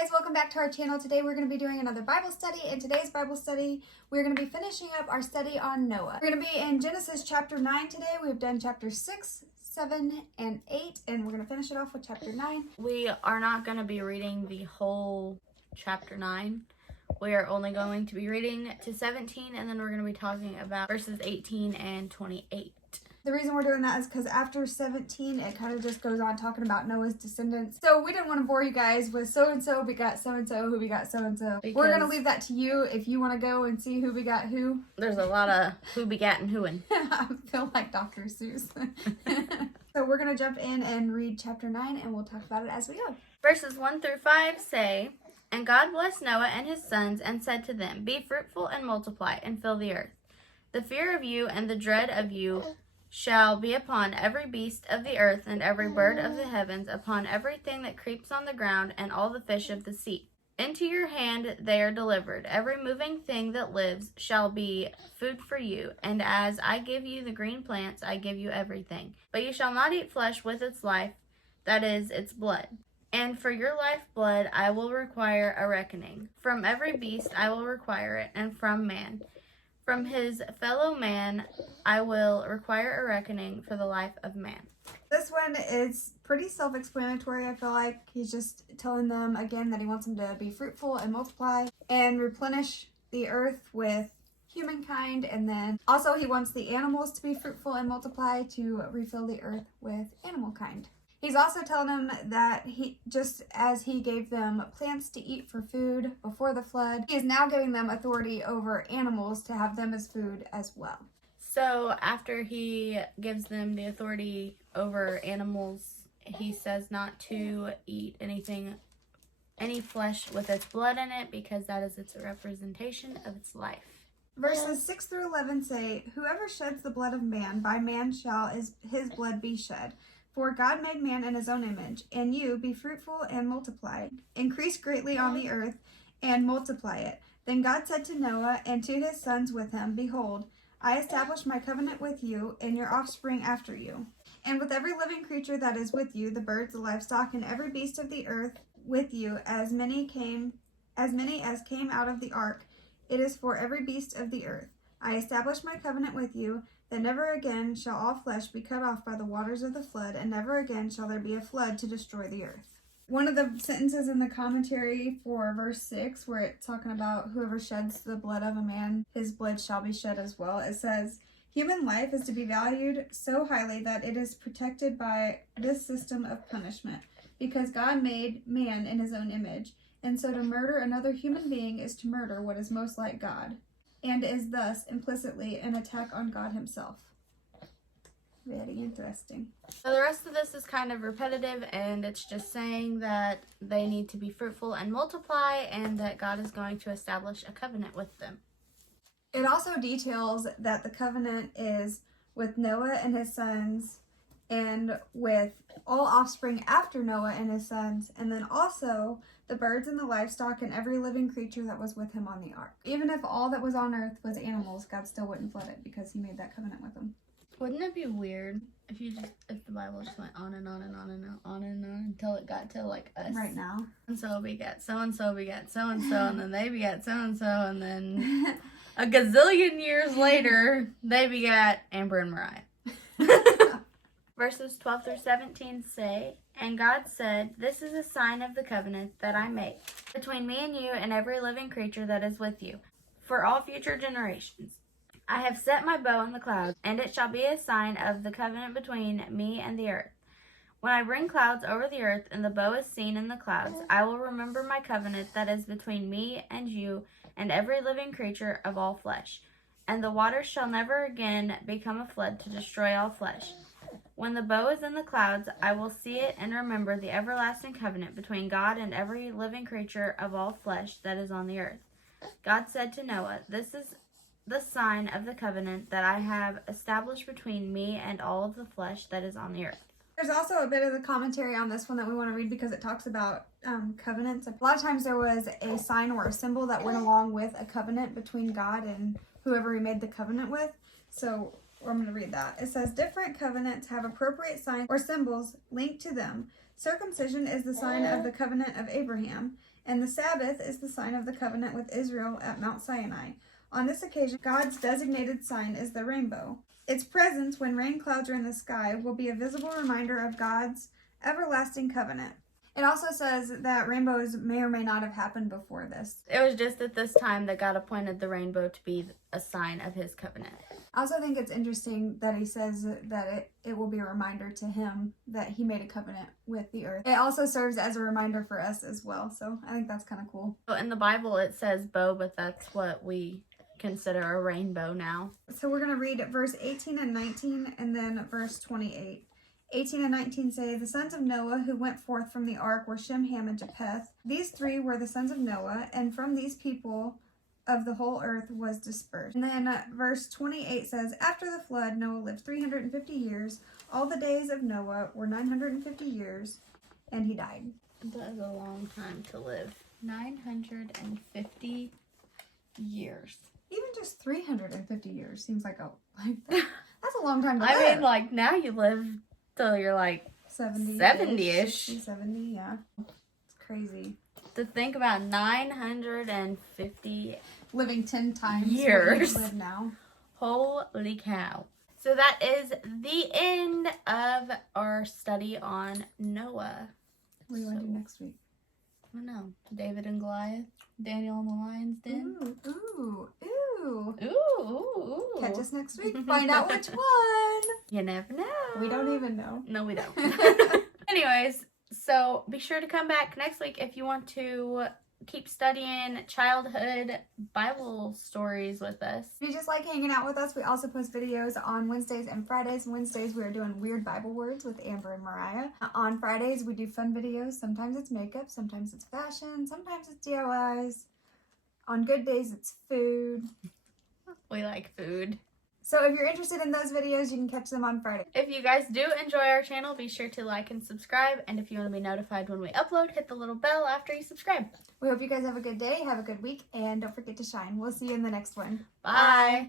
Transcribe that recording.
guys, welcome back to our channel. Today we're going to be doing another Bible study. In today's Bible study, we're going to be finishing up our study on Noah. We're going to be in Genesis chapter 9 today. We've done chapter 6, 7, and 8, and we're going to finish it off with chapter 9. We are not going to be reading the whole chapter 9. We are only going to be reading to 17, and then we're going to be talking about verses 18 and 28. The reason we're doing that is because after 17, it kind of just goes on talking about Noah's descendants. So we didn't want to bore you guys with so-and-so begot so-and-so who begot so-and-so. We're going to leave that to you if you want to go and see who begot who. There's a lot of who begat and whoing. I feel like Dr. Seuss. So we're going to jump in and read chapter 9, and we'll talk about it as we go. Verses 1 through 5 say, "And God blessed Noah and his sons and said to them, Be fruitful and multiply and fill the earth. The fear of you and the dread of you shall be upon every beast of the earth and every bird of the heavens, upon everything that creeps on the ground and all the fish of the sea. Into your hand they are delivered. Every moving thing that lives shall be food for you. And as I give you the green plants, I give you everything. But you shall not eat flesh with its life, that is, its blood. And for your lifeblood I will require a reckoning. From every beast I will require it, and from man. From his fellow man I will require a reckoning for the life of man." This one is pretty self-explanatory. I feel like he's just telling them again that he wants them to be fruitful and multiply and replenish the earth with humankind, and then also he wants the animals to be fruitful and multiply to refill the earth with animal kind. He's also telling them that just as he gave them plants to eat for food before the flood, he is now giving them authority over animals to have them as food as well. So after he gives them the authority over animals, he says not to eat any flesh with its blood in it, because that is its representation of its life. Verses 6 through 11 say, "Whoever sheds the blood of man, by man shall his blood be shed. For God made man in his own image, and you be fruitful and multiply, increase greatly on the earth, and multiply it. Then God said to Noah and to his sons with him, Behold, I establish my covenant with you and your offspring after you, and with every living creature that is with you, the birds, the livestock, and every beast of the earth with you, as many as came out of the ark. It is for every beast of the earth. I establish my covenant with you, that never again shall all flesh be cut off by the waters of the flood, and never again shall there be a flood to destroy the earth." One of the sentences in the commentary for verse 6, where it's talking about whoever sheds the blood of a man, his blood shall be shed as well. It says, "Human life is to be valued so highly that it is protected by this system of punishment, because God made man in his own image, and so to murder another human being is to murder what is most like God, and is thus implicitly an attack on God himself." Very interesting. So the rest of this is kind of repetitive, and it's just saying that they need to be fruitful and multiply, and that God is going to establish a covenant with them. It also details that the covenant is with Noah and his sons, and with all offspring after Noah and his sons, and then also the birds and the livestock and every living creature that was with him on the ark. Even if all that was on earth was animals, God still wouldn't flood it because he made that covenant with them. Wouldn't it be weird if the Bible just went on and on and on and on and on until it got to like us right now? And so begat so and so begat so and so, and then they begat so and so, and then a gazillion years later they begat Amber and Mariah. Verses 12 through 17 say, "And God said, This is a sign of the covenant that I make between me and you and every living creature that is with you, for all future generations. I have set my bow in the clouds, and it shall be a sign of the covenant between me and the earth. When I bring clouds over the earth, and the bow is seen in the clouds, I will remember my covenant that is between me and you and every living creature of all flesh. And the waters shall never again become a flood to destroy all flesh. When the bow is in the clouds, I will see it and remember the everlasting covenant between God and every living creature of all flesh that is on the earth. God said to Noah, This is the sign of the covenant that I have established between me and all of the flesh that is on the earth." There's also a bit of the commentary on this one that we want to read because it talks about covenants. A lot of times there was a sign or a symbol that went along with a covenant between God and whoever he made the covenant with. So I'm going to read that. It says, "Different covenants have appropriate signs or symbols linked to them. Circumcision is the sign of the covenant of Abraham, and the Sabbath is the sign of the covenant with Israel at Mount Sinai. On this occasion, God's designated sign is the rainbow. Its presence when rain clouds are in the sky will be a visible reminder of God's everlasting covenant. It also says that rainbows may or may not have happened before this. It was just at this time that God appointed the rainbow to be a sign of his covenant. I also think it's interesting that he says that it will be a reminder to him that he made a covenant with the earth. It also serves as a reminder for us as well, so I think that's kind of cool. So in the Bible it says bow, but that's what we consider a rainbow now. So we're going to read verse 18 and 19 and then verse 28. 18 and 19 say, the sons of Noah who went forth from the ark were Shem, Ham, and Japheth. These three were the sons of Noah, and from these people of the whole earth was dispersed. And then verse 28 says, after the flood, Noah lived 350 years. All the days of Noah were 950 years, and he died. That is a long time to live. 950 years. Even just 350 years seems like that's a long time to live. I mean, like, now you live till you're like 70-ish. 60, 70, yeah. It's crazy. To think about 950 Living 10 times years. what we live now. Holy cow. So that is the end of our study on Noah. What do you want to do next week? I don't know. David and Goliath. Daniel and the lion's den. Ooh. Ooh. Catch us next week. Find out which one. You never know. We don't even know. No, we don't. Anyways, so be sure to come back next week if you want to keep studying childhood Bible stories with us. If you just like hanging out with us, we also post videos on Wednesdays and Fridays. Wednesdays, we are doing weird Bible words with Amber and Mariah. On Fridays, we do fun videos. Sometimes it's makeup, sometimes it's fashion, sometimes it's DIYs. On good days, it's food. We like food. So if you're interested in those videos, you can catch them on Friday. If you guys do enjoy our channel, be sure to like and subscribe. And if you want to be notified when we upload, hit the little bell after you subscribe. We hope you guys have a good day, have a good week, and don't forget to shine. We'll see you in the next one. Bye.